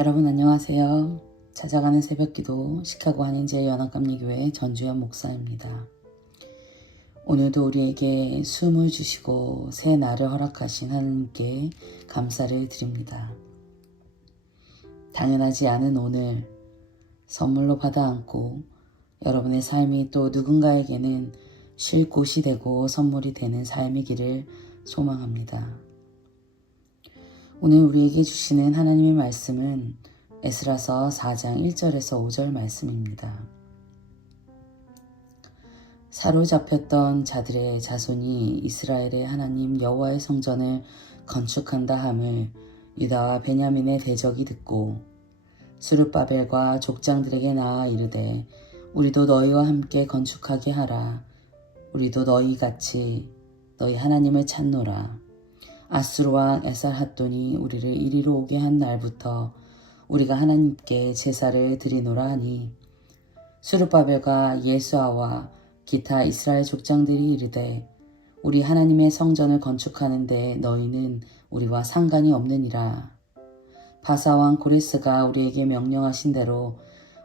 여러분 안녕하세요. 찾아가는 새벽기도 시카고 한인제 연합감리교회 전주현 목사입니다. 오늘도 우리에게 숨을 주시고 새 날을 허락하신 하나님께 감사를 드립니다. 당연하지 않은 오늘 선물로 받아 안고 여러분의 삶이 또 누군가에게는 쉴 곳이 되고 선물이 되는 삶이기를 소망합니다. 오늘 우리에게 주시는 하나님의 말씀은 에스라서 4장 1절에서 5절 말씀입니다. 사로잡혔던 자들의 자손이 이스라엘의 하나님 여호와의 성전을 건축한다 함을 유다와 베냐민의 대적이 듣고 스룹바벨과 족장들에게 나아 이르되 우리도 너희와 함께 건축하게 하라. 우리도 너희같이 너희 하나님을 찾노라. 아수르 왕 에살핫돈이 우리를 이리로 오게 한 날부터 우리가 하나님께 제사를 드리노라 하니 스룹바벨과 예수아와 기타 이스라엘 족장들이 이르되 우리 하나님의 성전을 건축하는데 너희는 우리와 상관이 없느니라. 바사왕 고레스가 우리에게 명령하신 대로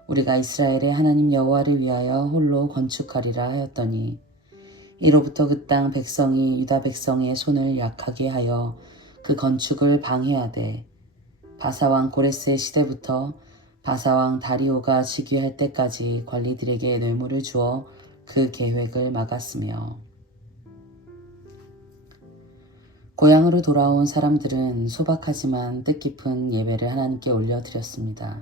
우리가 이스라엘의 하나님 여호와를 위하여 홀로 건축하리라 하였더니 이로부터 그 땅 백성이 유다 백성의 손을 약하게 하여 그 건축을 방해하되 바사왕 고레스의 시대부터 바사왕 다리오가 즉위할 때까지 관리들에게 뇌물을 주어 그 계획을 막았으며 고향으로 돌아온 사람들은 소박하지만 뜻깊은 예배를 하나님께 올려드렸습니다.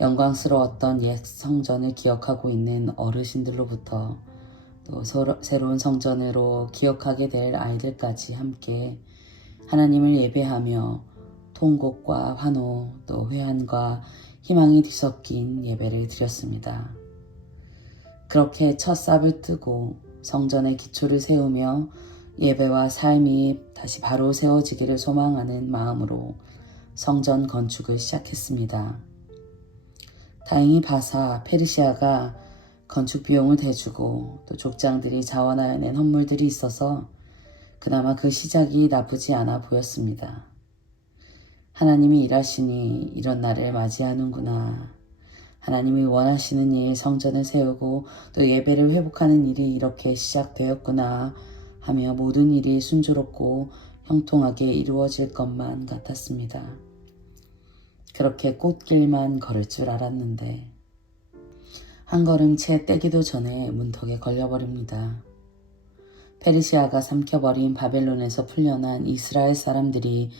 영광스러웠던 옛 성전을 기억하고 있는 어르신들로부터 또 새로운 성전으로 기억하게 될 아이들까지 함께 하나님을 예배하며 통곡과 환호 또 회한과 희망이 뒤섞인 예배를 드렸습니다. 그렇게 첫 삽을 뜨고 성전의 기초를 세우며 예배와 삶이 다시 바로 세워지기를 소망하는 마음으로 성전 건축을 시작했습니다. 다행히 바사, 페르시아가 건축 비용을 대주고 또 족장들이 자원하여 낸 헌물들이 있어서 그나마 그 시작이 나쁘지 않아 보였습니다. 하나님이 일하시니 이런 날을 맞이하는구나. 하나님이 원하시는 일 성전을 세우고 또 예배를 회복하는 일이 이렇게 시작되었구나 하며 모든 일이 순조롭고 형통하게 이루어질 것만 같았습니다. 그렇게 꽃길만 걸을 줄 알았는데 한 걸음 채 떼기도 전에 문턱에 걸려버립니다. 페르시아가 삼켜버린 바벨론에서 풀려난 이스라엘 사람들이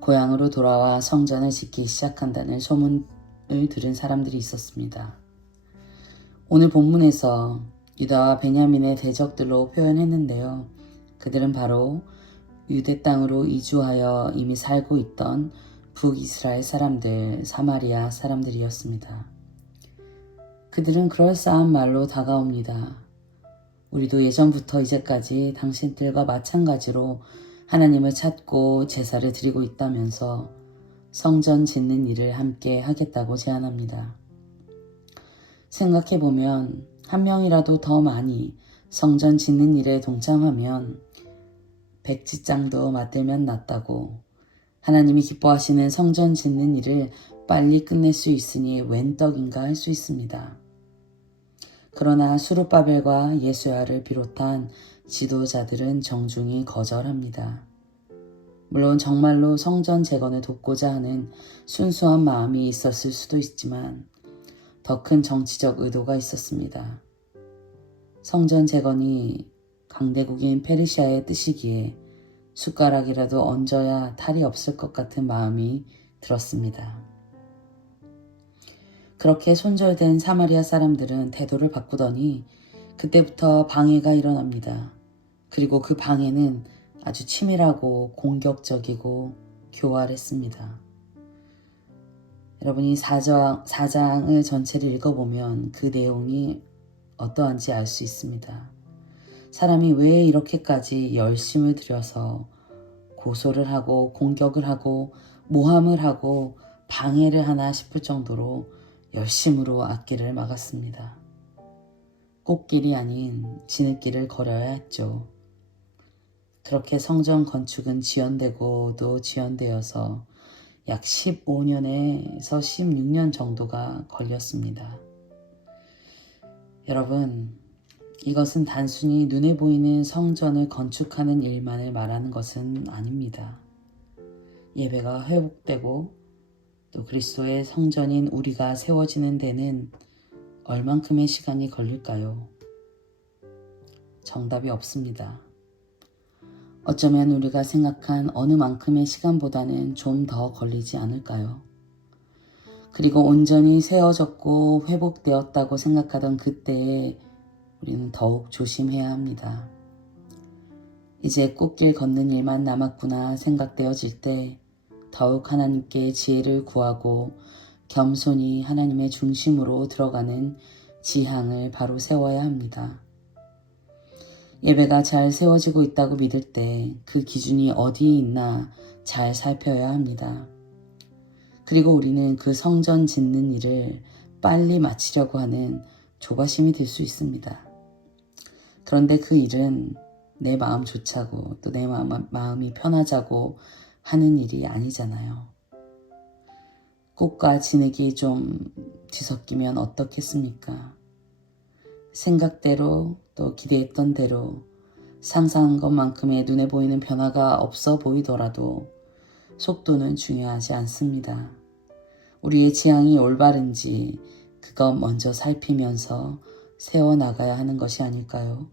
고향으로 돌아와 성전을 짓기 시작한다는 소문을 들은 사람들이 있었습니다. 오늘 본문에서 유다와 베냐민의 대적들로 표현했는데요. 그들은 바로 유대 땅으로 이주하여 이미 살고 있던 북이스라엘 사람들, 사마리아 사람들이었습니다. 그들은 그럴싸한 말로 다가옵니다. 우리도 예전부터 이제까지 당신들과 마찬가지로 하나님을 찾고 제사를 드리고 있다면서 성전 짓는 일을 함께 하겠다고 제안합니다. 생각해보면 한 명이라도 더 많이 성전 짓는 일에 동참하면 백지장도 맞들면 낫다고 하나님이 기뻐하시는 성전 짓는 일을 빨리 끝낼 수 있으니 웬 떡인가 할 수 있습니다. 그러나 스룹바벨과 예수야를 비롯한 지도자들은 정중히 거절합니다. 물론 정말로 성전 재건을 돕고자 하는 순수한 마음이 있었을 수도 있지만 더 큰 정치적 의도가 있었습니다. 성전 재건이 강대국인 페르시아의 뜻이기에 숟가락이라도 얹어야 탈이 없을 것 같은 마음이 들었습니다. 그렇게 손절된 사마리아 사람들은 태도를 바꾸더니 그때부터 방해가 일어납니다. 그리고 그 방해는 아주 치밀하고 공격적이고 교활했습니다. 여러분이 4장을 전체를 읽어보면 그 내용이 어떠한지 알 수 있습니다. 사람이 왜 이렇게까지 열심을 들여서 고소를 하고 공격을 하고 모함을 하고 방해를 하나 싶을 정도로 열심으로 앞길을 막았습니다. 꽃길이 아닌 진흙길을 걸어야 했죠. 그렇게 성전 건축은 지연되고도 지연되어서 약 15년에서 16년 정도가 걸렸습니다. 여러분, 이것은 단순히 눈에 보이는 성전을 건축하는 일만을 말하는 것은 아닙니다. 예배가 회복되고 또 그리스도의 성전인 우리가 세워지는 데는 얼만큼의 시간이 걸릴까요? 정답이 없습니다. 어쩌면 우리가 생각한 어느 만큼의 시간보다는 좀 더 걸리지 않을까요? 그리고 온전히 세워졌고 회복되었다고 생각하던 그때에 우리는 더욱 조심해야 합니다. 이제 꽃길 걷는 일만 남았구나 생각되어질 때 더욱 하나님께 지혜를 구하고 겸손히 하나님의 중심으로 들어가는 지향을 바로 세워야 합니다. 예배가 잘 세워지고 있다고 믿을 때 그 기준이 어디에 있나 잘 살펴야 합니다. 그리고 우리는 그 성전 짓는 일을 빨리 마치려고 하는 조바심이 들 수 있습니다. 그런데 그 일은 내 마음 좋자고 또 내 마음이 편하자고 하는 일이 아니잖아요. 꽃과 진흙이 좀 뒤섞이면 어떻겠습니까? 생각대로 또 기대했던 대로 상상한 것만큼의 눈에 보이는 변화가 없어 보이더라도 속도는 중요하지 않습니다. 우리의 지향이 올바른지 그것 먼저 살피면서 세워나가야 하는 것이 아닐까요?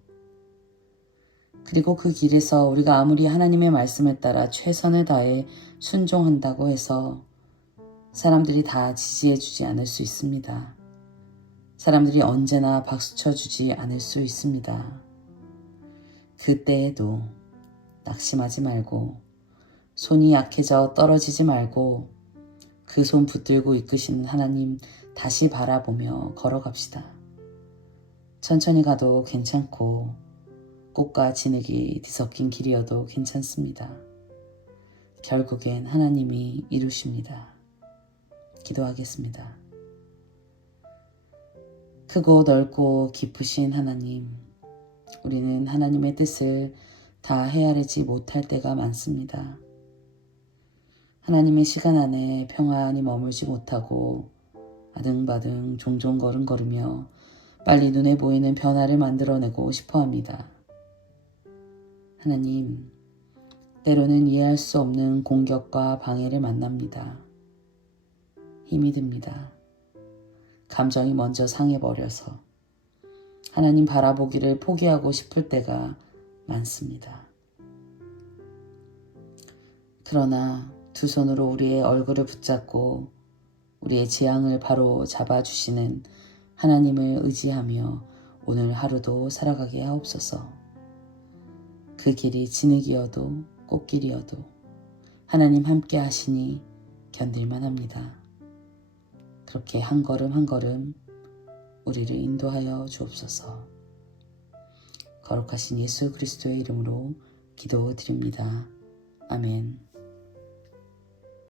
그리고 그 길에서 우리가 아무리 하나님의 말씀에 따라 최선을 다해 순종한다고 해서 사람들이 다 지지해주지 않을 수 있습니다. 사람들이 언제나 박수쳐주지 않을 수 있습니다. 그때에도 낙심하지 말고 손이 약해져 떨어지지 말고 그 손 붙들고 이끄시는 하나님 다시 바라보며 걸어갑시다. 천천히 가도 괜찮고 꽃과 진흙이 뒤섞인 길이어도 괜찮습니다. 결국엔 하나님이 이루십니다. 기도하겠습니다. 크고 넓고 깊으신 하나님, 우리는 하나님의 뜻을 다 헤아리지 못할 때가 많습니다. 하나님의 시간 안에 평안히 머물지 못하고 아등바등 종종 걸음걸으며 빨리 눈에 보이는 변화를 만들어내고 싶어합니다. 하나님, 때로는 이해할 수 없는 공격과 방해를 만납니다. 힘이 듭니다. 감정이 먼저 상해버려서 하나님 바라보기를 포기하고 싶을 때가 많습니다. 그러나 두 손으로 우리의 얼굴을 붙잡고 우리의 지향을 바로 잡아주시는 하나님을 의지하며 오늘 하루도 살아가게 하옵소서. 그 길이 진흙이어도 꽃길이어도 하나님 함께 하시니 견딜만 합니다. 그렇게 한 걸음 한 걸음 우리를 인도하여 주옵소서. 거룩하신 예수 그리스도의 이름으로 기도드립니다. 아멘.